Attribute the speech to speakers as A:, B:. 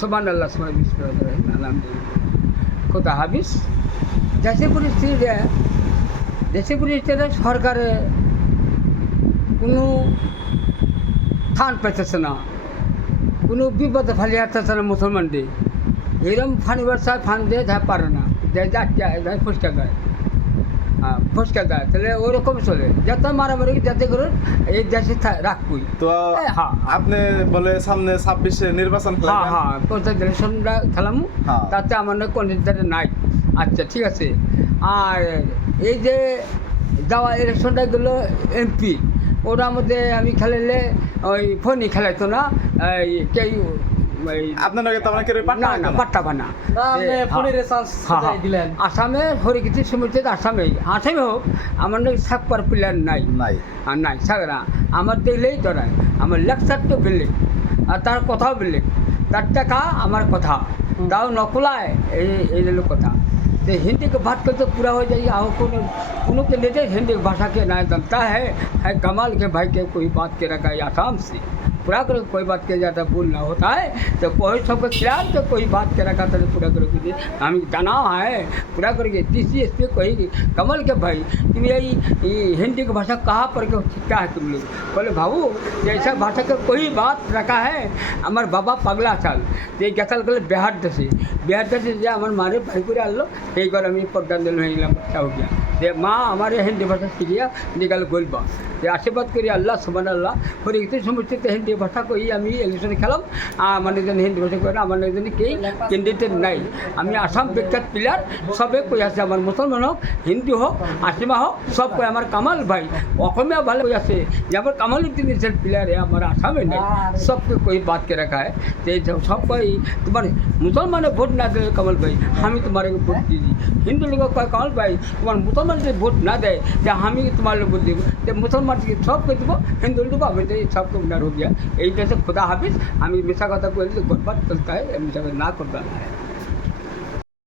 A: সোমান আল্লাহ রহমানির রহিম আলহামদুলিল্লাহ। খোদা হাফিজ? দেশে পরিস্থিতিতে দেশে পরিস্থিতিতে সরকারে কোনো থান পেতেছে না, কোনো বিপদে ফালি আসতেছে না মুসলমানদের। এরম ফানিবার সাহেব ফান দিয়ে যা পারে না, দেয় যাচ্ছে দেয় ফুসকা দেয় হ্যাঁ ফুসকা দেয় তাহলে ওরকম চলে। যত মারামারি যাতে করে এই দেশে রাখবই
B: তো
A: হ্যাঁ।
B: আপনি বলে সামনে ছাব্বিশে নির্বাচন
A: হ্যাঁ। হ্যাঁ পঞ্চায়েত ইলেকশনটা খেলামু।
B: হ্যাঁ।
A: তাতে আমার না কন্ডিশনটা নাই। আচ্ছা ঠিক আছে। আর এই যে যাওয়া ইলেকশনটা গেলো এমপি। ওটার মধ্যে আমি খেলাইলে ওই ফোনই খেলাইতো না। এই কেউ
B: আপনার নাকি তেমন কেউ পাত্তা
A: না
B: হইতো
A: না
B: না?
A: পাট্টা বানা
C: তা আপনি ফোনের চান্স
A: হ্যাঁ, হ্যাঁ।
C: দিলেন
A: আসামে হরিকিতি সমিতি আসামে আসামে হোক আমার নাকি সাকপার প্লেয়ার নাই
B: নাই
A: আর নাই সাগরা আমার দেখলেই ধরায় আমার লেকচার তো বেলেগ আর তার কথাও বেলেগ তার টাকা আমার কথা তাও নকলায় এই এই হলো কথা तो हिंदी की बात करते पूरा हो जाइए आओ को उन्हों के लेते हिंदी भाषा के ना जनता है है कमाल के भाई के कोई बात के रखा है आसाम से पूरा करो कोई बात के ज़्यादा बोलना होता है तो कोई सबके खिलाफ तो कोई बात के रखा था तो पूरा करो कि हम जाना है पूरा करोगे तीसरी इस पर कोई कमल के भाई तुम यही ये हिंदी की भाषा कहाँ पर के सीखता है तुम लोग बोले भाऊ जैसा भाषा का कोई बात रखा है আমার বাবা পাগলা চাল যে গেছাল গেলে বিহার দেশে বিহার দেশে যে আমার মারে ভাই করে আনলো এইবার আমি পদ্মাঞ্জল হয়ে গেলাম চাউকিয়া যে মা, আমার হিন্দি ভাষা শিখিয়া নিগাল বলবা যে আশীর্বাদ করি আল্লাহ সমান আল্লাহ করে ইতি সমস্ত হিন্দি ভাষা কই আমি ইলেকশন খেলাম। আমার যেন হিন্দি ভাষা করে আমার যেন কেই ক্যান্ডিডেট নাই। আমি আসাম বিখ্যাত প্লেয়ার সবে কই আছে আমার মুসলমান হোক, হিন্দু হোক আসিমা হোক, সব কই আমার কামাল ভাই। অসমীয়া ভালো কই আছে, যে আমার কামাল উদ্দিন ইসের প্লেয়ার আমার আসামে নাই। সবকে কই বাদ কে রাখা হয়। যে সব কই, তোমার মুসলমানে ভোট না দিলে কামাল ভাই, আমি তোমার ভোট দিয়ে दी हिंदू लोगों का कौन भाई? तुम्हारे मुसलमान जो वोट ना दे तो हम ही तुम्हारे लोग दे तो मुसलमान के सब कह देव हिंदू लोग तो सबको उन्नार हो गया। यही तो से खुदा हाफिज, हमें मिसा कथा तो को गर्भ चलता है मिसा कथा ना करता है